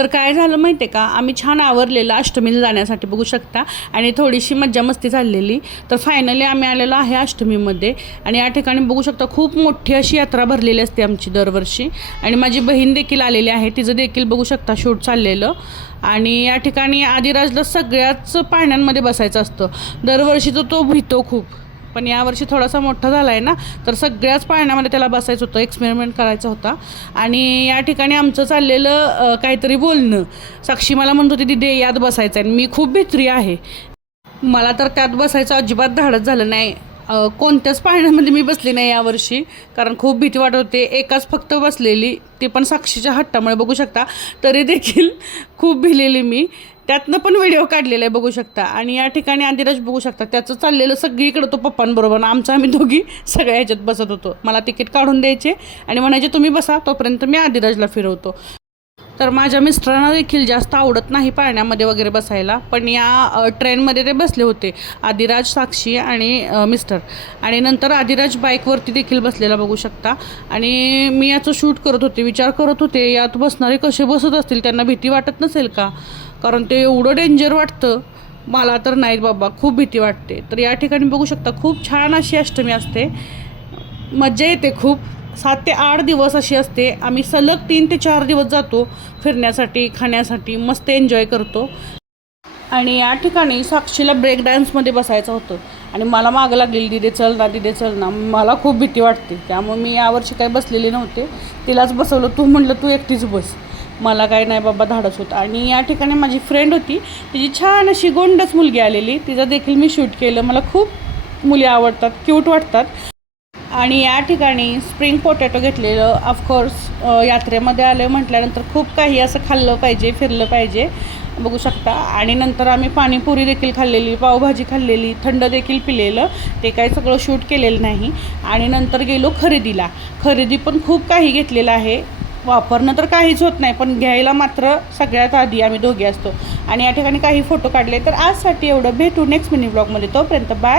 तर काय झालं माहिती आहे का, आम्ही छान आवरलेलं अष्टमीला जाण्यासाठी बघू शकता आणि थोडीशी मज्जा मस्ती चाललेली. तर फायनली आम्ही आलेलो आहे अष्टमीमध्ये आणि या ठिकाणी बघू शकता खूप मोठी अशी यात्रा भरलेली असते आमची दरवर्षी. आणि माझी बहीण देखील आलेली आहे, तिचं देखील बघू शकता शूट चाललेलं. आणि या ठिकाणी आदिराजला सगळ्याच पाळण्यांमध्ये बसायचं असतं. दरवर्षी तो भीतो खूप, पण यावर्षी थोडासा मोठा झाला आहे ना, तर सगळ्याच पाळण्यामध्ये त्याला बसायचं होतं, एक्सपेरिमेंट करायचा होता. आणि या ठिकाणी आमचं चाललेलं काहीतरी बोलणं. साक्षी मला म्हणत होती दीदी यात बसायचं आहे, मी खूप भित्री आहे, मला तर त्यात बसायचं अजिबात धाडच झालं नाही. कोणत्याच पाळण्यामध्ये मी बसली नाही यावर्षी, कारण खूप भीती वाटत होते. एकाच फक्त बसलेली, ती पण साक्षीच्या हट्टामुळे बघू शकता. तरी देखील खूप भिलेली मी. त्यातनं पण व्हिडिओ काढलेला आहे बघू शकता. आणि या ठिकाणी आदिराज बघू शकता त्याचं चाललेलं सगळीकडं तो पप्पांबरोबर, आमचं आम्ही दोघी सगळ्या ह्याच्यात बसत होतो. मला तिकीट काढून द्यायचे आणि म्हणायचे तुम्ही बसा, तोपर्यंत मी आदिराजला फिरवतो. तर माझ्या मिस्टरांना देखील जास्त आवडत नाही पाळण्यामध्ये वगैरे बसायला, पण या ट्रेनमध्ये ते बसले होते, आदिराज, साक्षी आणि मिस्टर. आणि नंतर आदिराज बाईकवरती देखील बसलेला बघू शकता. आणि मी याचं शूट करत होते, विचार करत होते यात बसणारे कसे बसत असतील, त्यांना भीती वाटत नसेल का, कारण ते एवढं डेंजर वाटतं. मला तर नाही बाबा, खूप भीती वाटते. तर या ठिकाणी बघू शकता खूप छान अशी अष्टमी असते, मज्जा येते खूप. 7 ते 8 दिवस अशी असते. आम्ही सलग 3 ते 4 दिवस जातो फिरण्यासाठी, खाण्यासाठी, मस्त एन्जॉय करतो. आणि या ठिकाणी साक्षीला ब्रेक डान्समध्ये बसायचं होतं आणि मला मागं लागलेली दीदी चल ना, दीदी चल ना. मला खूप भीती वाटते, त्यामुळे मी यावर्षी काही बसलेले नव्हते, तिलाच बसवलं. तू म्हटलं तू एकटीच बस, मला काय नाही बाबा धाडच होतं. आणि या ठिकाणी माझी फ्रेंड होती, तिची छान अशी गोंडच मुलगी आलेली, तिचं देखील मी शूट केलं. मला खूप मुली आवडतात, क्यूट वाटतात. आणि या ठिकाणी स्प्रिंग पोटॅटो घेतलेलं. ऑफकोर्स यात्रेमध्ये आलं म्हटल्यानंतर खूप काही असं खाल्लं पाहिजे, फिरलं पाहिजे बघू शकता. आणि नंतर आम्ही पाणीपुरी देखील खाल्लेली, पावभाजी खाल्लेली, थंड देखील पिलेलं. ते काही सगळं शूट केलेलं नाही. आणि नंतर गेलो खरेदीला. खरेदी पण खूप काही घेतलेलं आहे. वापरणं तर काहीच होत नाही, पण घ्यायला मात्र सगळ्यात आधी आम्ही दोघे असतो. आणि या ठिकाणी काही फोटो काढले. तर आजसाठी एवढं, भेटू नेक्स्ट मिनी ब्लॉगमध्ये, तोपर्यंत बाय.